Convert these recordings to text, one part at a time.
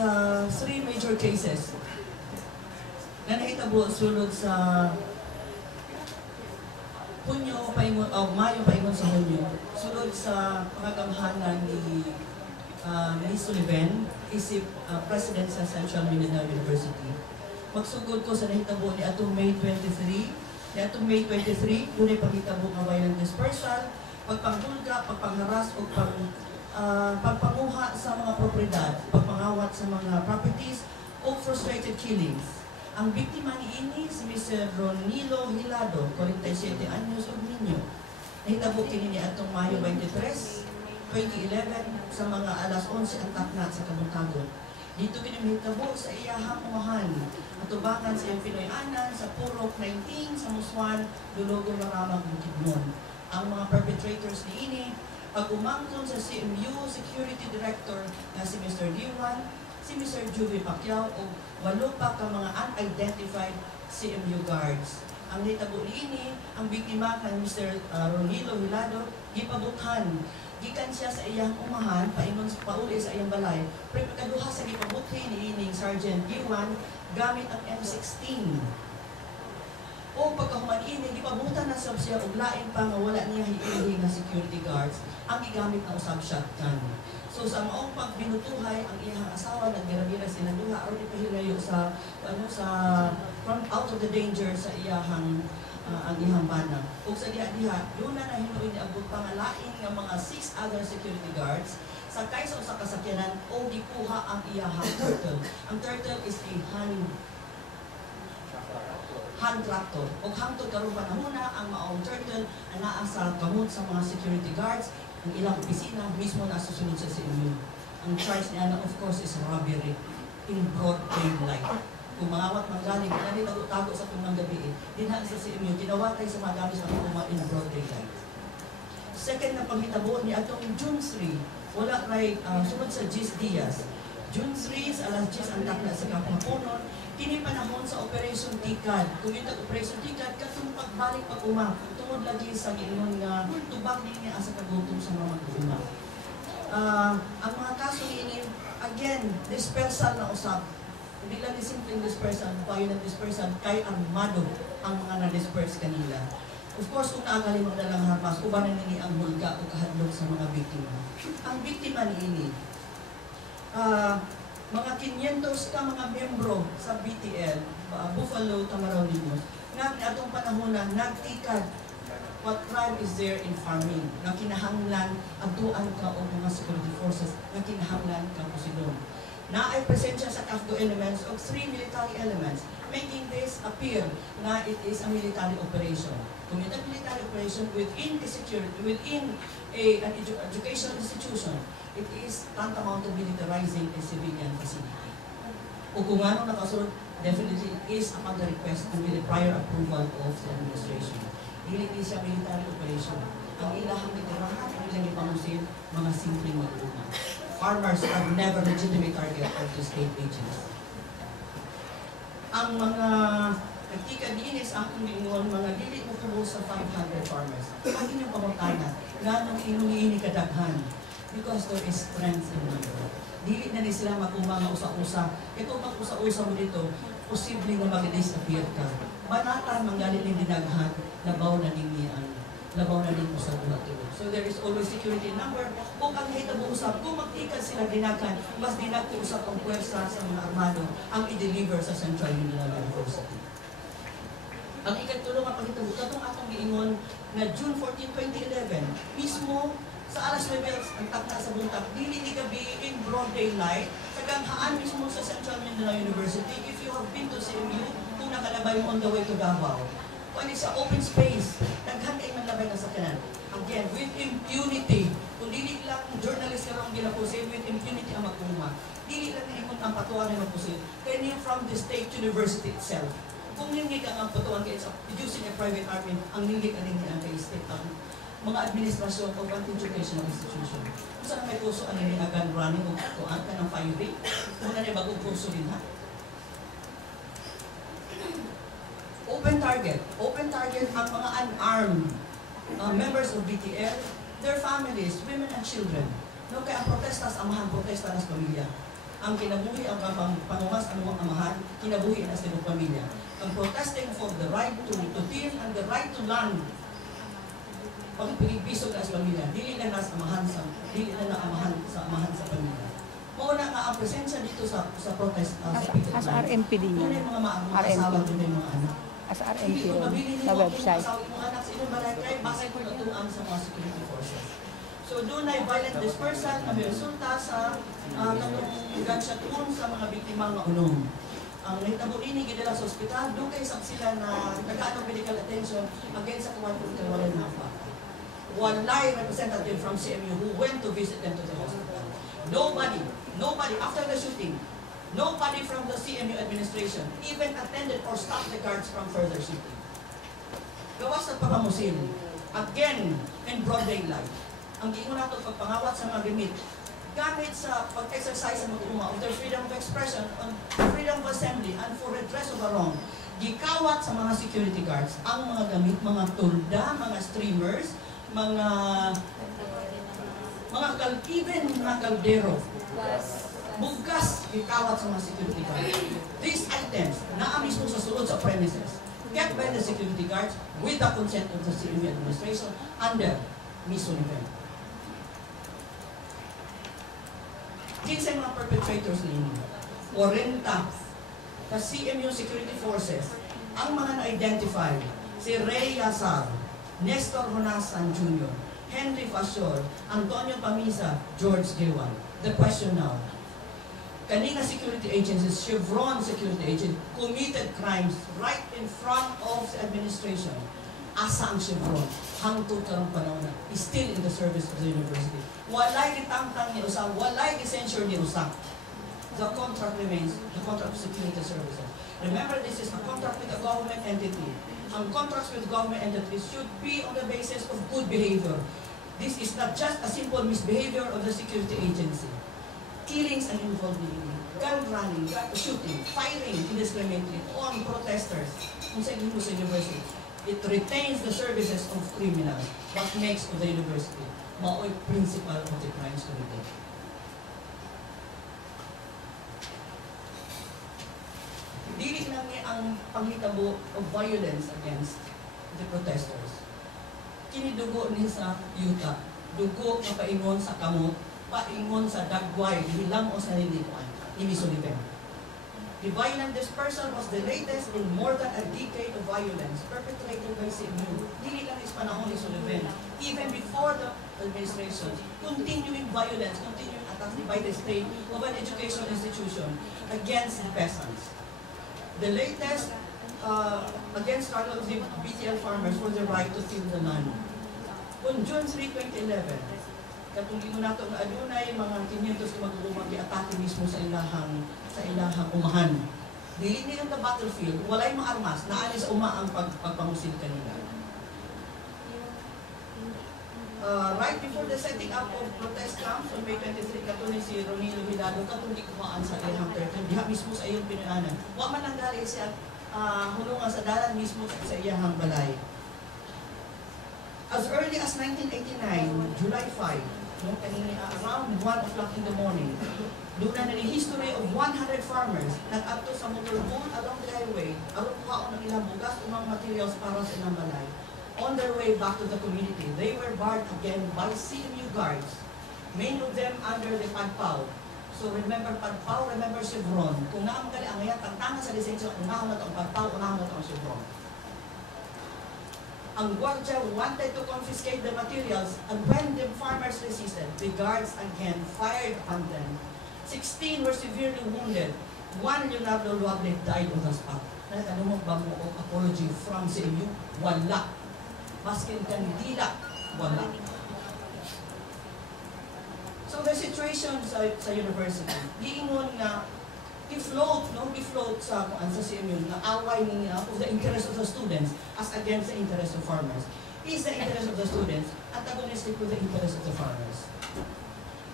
sa three major cases na nahitabo sulod sa Mayo paingon sa Hunyo, sulod sa pangagamhanan ni Ms. Sullivan, isip President sa Central Mindanao University. Magsugod ko sa nahitabo ni atong May 23. Ni atong May 23, dunay paghitabo nga violent dispersal, pagpanghulga, pagpangharas o pagpanguha sa mga propriedad, pagpangawat sa mga properties o frustrated killings. Ang biktima niini si Mr. Ronilo Hilado, 47 anyos og ninyo. Nahitabo kini ni atong Mayo 23, 2011 sa mga alas 11 ang takna sa Kabuntagon. Dito kini nahitabo sa iyahang umahan. Atubangan sa iyang Pinoy-anan sa Purok 19 sa Muswan, Dulogo, Maramag, Bukidnon. Ang mga perpetrators niini pag-umangkon sa CMU Security Director na si Mr. Diwan, si Mr. Juvie Pacquiao o 8 pa ka mga unidentified CMU guards. Ang nitabo niini, ang biktima kay Mr. Ronilo Hilado, gipabuthan. Gikan siya sa iyang umahan, pauli sa iyang balay, pero pagkaduha sa gipabuthi niining Sergeant Diwan gamit ang M16. O pagkahuman ini, gipabutan na sab siya og lain pa nga wala niya hiili nga security guards ang gigamit na usab shotgun. So sa maong pagbinutuhay ang iyang asawa nagbira-bira sila duha aron ipahilayo sa from out of the danger sa iyang ang iyang bana. Ug sa diha doon na hinuoy ni abot pangalain nga mga 6 other security guards sakay sa usa ka sakyanan o gikuha ang iyang turtle. Ang turtle is a hand tractor. O hangtod karon panahona ang maong turtle anaa sa kamot sa mga security guards. Ang ilang opisina mismo nasusunod sa CMU. Ang charge niya of course is robbery in broad daylight. Kung mangawat manggaling, nani tago-tago sa tumang gabi, dinha sa CMU, kinawatay sa mga gamit sa mga in broad daylight. Second na panghitabo ni atong June 3, wala kay sunod sa Gis Diaz. June 3 sa alas 10 ang takna sa Kapaponon, kini panahon sa Operation Tikad. Kung ito Operation Tikad, katong pagbalik pag-uma, tungod lagi sa giingon nga tubag din niya sa kagutom sa mga mag-uma. Ang mga kaso ini, again, dispersal na usap. Hindi lang ni simpleng dispersal, violent dispersal, kay armado ang mga na-disperse kanila. Of course, kung naagaling magdalang harpas, ubanan nini ang hulga o kahadlok sa mga biktima. Ang biktima niini, mga 500 ka mga membro sa BTL, Buffalo, Tamaraw-Limos, nga atong panahon na nagtikad what crime is there in farming, na kinahanglan aduan ka o mga security forces, na kinahanglan ka pusilong. Na ay presensya sa CAFGO elements o 3 military elements, making this appear na it is a military operation. Kung ito military operation within a security, within an educational institution, it is tantamount to militarizing a civilian facility. O kung ano nakasunod, definitely it is upon the request and with the prior approval of the administration. Dili siya military operation. Ang ilahang mitirahan, ang ilang ipamusin, mga simpleng mag-una. Farmers are never legitimate target of the state agents. Ang mga nagtika dinis ang ingon mga dili mo tubo sa 500 farmers. Ang inyong pamutanan, ganong inuliini kadaghan because there is strength in number. Dili na ni sila maguma nga usa-usa. Ito mag-usa-usa mo dito, posible nga mag-disappear ka. Banatan manggaling ni dinaghan, labaw na ninyo ang labaw na ninyo sa dulo. So there is always security number. Kung ang hitabo usap, kung magtikan sila dinaghan, mas dinagko usap ang puwersa sa mga armado ang i-deliver sa Central Mindanao University. Ang ikatulong ang paghitabo, katong atong giingon na June 14, 2011, mismo sa alas 9 ang takna sa buntag, dili ni gabi in broad daylight, sa ganghaan mismo sa Central Mindanao University, if you have been to CMU, kung nakalabay mo on the way to Davao, kung ano sa open space, daghan kay manlabay na sa kanan. Again, with impunity, kung dili lang journalist ka lang ginapusin, with impunity ang magkuma. Dili lang naimon ang patuan na magpusin, kaya niya from the state university itself. Kung ningig ang patuan kaya using a private army, ang ningig ang ningig ang state ang mga administrasyon o ang educational institution. Kung saan may kurso ang nini agan running o patuan ka ng 5 day, kung na bagong kurso din ha. Open target ang mga unarmed members of BTL, their families, women and children. No, kaya ang protestas, ang mahang protesta ng pamilya. ang kinabuhi ang pangungas ang mga amahan, kinabuhi ang asin ng pamilya. Ang protesting for the right to till and the right to land, pagpilipisog as pamilya, dili na nas amahan sa amahan sa pamilya. Mauna nga ang presensya dito sa protest as RMP din yan. Mga asawa, doon yung mga anak. As RMP Hindi ko mabili sa nila website. mga anak sa inyong balay, kaya basay ko natuang sa mga security forces. So doon ay violent dispersal na may resulta sa kanong gunshot wound sa mga biktima nga unong. Ang nahitabo ini gidala sa ospital, doon kay sila na nag-aanong medical attention against sa kuwan kung wala na pa. Walay representative from CMU who went to visit them to the hospital. Nobody after the shooting, nobody from the CMU administration even attended or stopped the guards from further shooting. Gawas na pamamusil, again, in broad daylight. Ang giingon nato pagpangawat sa mga limit, gamit sa pag-exercise sa mag-uma of their freedom of expression, on freedom of assembly, and for redress of a wrong, gikawat sa mga security guards ang mga gamit, mga tulda, mga streamers, mga even mga kaldero, bugas, gikawat sa mga security guards. These items, naa mismo sa sulod sa premises, kept by the security guards with the consent of the CMU administration under mismo event. Kinsay mga perpetrators ninyo, 40 na CMU security forces, ang mga na-identify, si Ray Yazar, Nestor Honasan Jr., Henry Fasciol, Antonio Pamisa, George Gewan. The question now, kanina security agencies, Chevron security agent, committed crimes right in front of the administration. Asa ang Chevron? Hangtod karong panahon na still in the service of the university. Walay gitangtang ni usang, walay gisensure ni usang. The contract remains the contract of security services. Remember, this is a contract with a government entity. Ang contracts with government entities should be on the basis of good behavior. This is not just a simple misbehavior of the security agency. Killings and involved in gun running, gun shooting, firing indiscriminately on protesters kung sa university. It retains the services of criminals. What makes of the university? Mao'y principle of the crimes committed. Dili lang niya ang panghitabo of violence against the protesters. Kinidugo ni sa yuta. Dugo na paingon sa kamot, paingon sa dagway, hilang o sa nilikuan. Inisulibem. The violent dispersal was the latest in more than a decade of violence perpetrated by CMU. Dili lang is panahon ni Sullivan. Even before the administration, continuing violence, continuing attacks by the state of an educational institution against the peasants. The latest against struggle of the BTL farmers for the right to till the land. On June 3, 2011, katong ingon nato nga adunay mga 500 ka mag-uumang gi-atake mismo sa ilahang umahan. Dili ni ang battlefield, walay mga armas, naani sa uma ang pagpamusil kanila. Right before the setting up of protest camps on May 23, katong si Ronilo Hidalgo, katong di kuhaan sa ilang curtain, diha mismo sa iyong pinuanan. Wa man ang gali siya hulungan sa dalan mismo sa iyang balay. As early as 1989, July 5, no, around 1 o'clock in the morning, doon na ni history of 100 farmers nag-adto sa motorboat along the highway, aron kuhaon ng ilang bugas o mga materials para sa ilang balay. On their way back to the community, they were barred again by CMU guards, many of them under the Pagpao. So remember Pagpao, remember Chevron. Kung naamakali ang ngayon, tangtangan sa lisensya, unahon na ito ang Pagpao, unahon na ito ang Chevron. Ang Guardia wanted to confiscate the materials, and when the farmers resisted, the guards again fired upon them. 16 were severely wounded. One, Leonardo Luagle, died on the spot. Nagtanumog ba mo o apology from CMU? Wala. Maskin kandila, wala. So the situation sa university, giingon na i-float sa CMU na away of the interest of the students as against the interest of farmers. Is the interest of the students antagonistic with the interest of the farmers?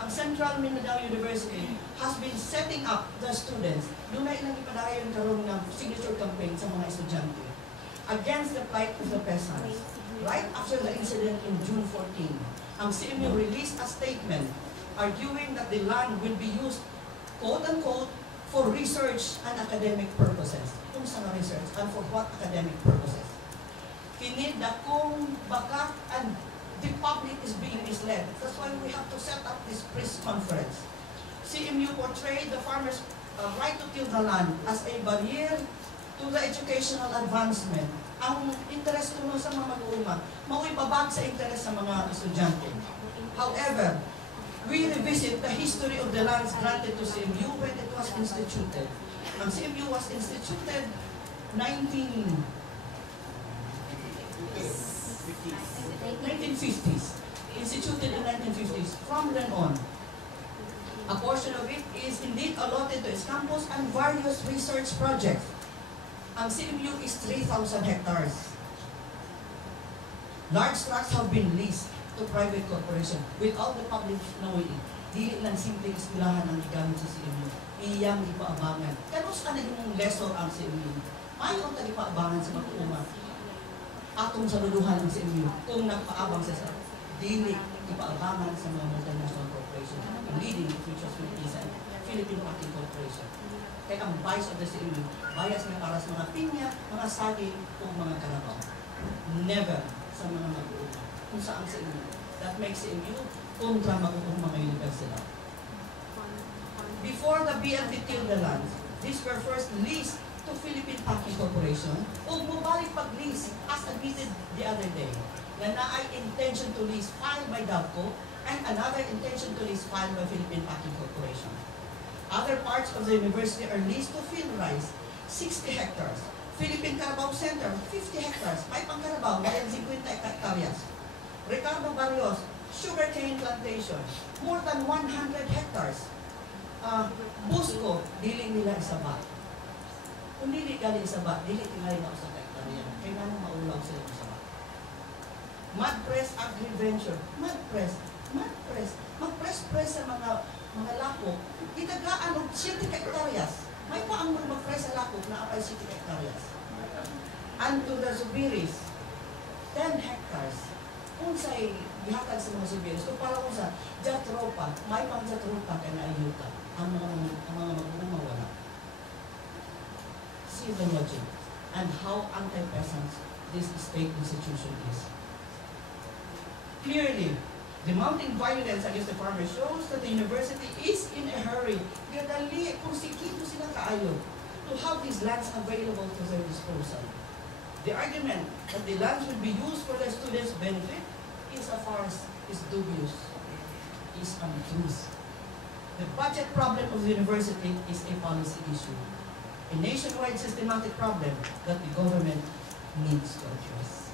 Ang Central Mindanao University has been setting up the students, doon na ilang ipadayon karon ng signature campaign sa mga estudyante against the plight of the peasants. Right after the incident in June 14, ang CMU released a statement arguing that the land will be used quote-unquote, for research and academic purposes. Kung sa research and for what academic purposes. Kinid akong baka and the public is being misled. That's why we have to set up this press conference. CMU portrayed the farmers' right to till the land as a barrier to the educational advancement. Ang interest ko sa mga mag-uuma, mauibabag sa interest sa mga estudyante. However, we revisit the history of the lands granted to CMU when it was instituted. Ang CMU was instituted 1950s. Instituted in 1950s. From then on, a portion of it is indeed allotted to its campus and various research projects. Ang CMU is 3,000 hectares. Large tracts have been leased to private corporation without the public knowing it. Dili lang simpleng eskwelahan ang gigamit sa CMU. Iyang ipaabangan. Kanus ka naging lesson ang CMU. Mayon ta ipaabangan sa mag-uuma. Atong saluduhan ng CMU kung nagpaabang sa dili ipaabangan sa mga multinational corporation, leading which was Philippine Packing Corporation. Kaya ang bias of the CMU, bias na para sa mga pinya, mga saging, o mga karabaw. Never sa mga mag-uuma. Kung saan CMU. That makes CMU kontra mag-uuma mga universidad. Before the BLT tilled the lands, these were first leased to Philippine Packing Corporation o mubalik pag-lease as admitted the other day na naay intention to lease filed by DAPCO and another intention to lease filed by Philippine Packing Corporation. Other parts of the university are leased to Philrice, 60 hectares. Philippine Carabao Center, 50 hectares. May pang Carabao, bayan 50 hectares. Ricardo Barrios, sugarcane plantation, more than 100 hectares. Busco, dili nila isaba. Kung dili gali isaba, dili tingali na sa hektarya. Kaya nga maulaw sila isaba. Mud Press Agri-Venture, Mud Press. Mag-press sa mga lakok, itagaan og 7 hektaryas. May pa ang mag-press sa lakok na apay 7 hektaryas. And to the Zubiris, 10 hectares. Kung sa'y gihatag sa mga Zubiris, kung para kung sa Jatropa, may pang Jatropa kaya naayuta. Ang mga mag-uuma wala. See the logic and how anti-peasants this state institution is. Clearly, the mounting violence against the farmers shows that the university is in a hurry. Gadali, kung sikito sila kaayo to have these lands available to their disposal. The argument that the lands will be used for the students' benefit is a farce, is dubious, is untruth. The budget problem of the university is a policy issue, a nationwide systematic problem that the government needs to address.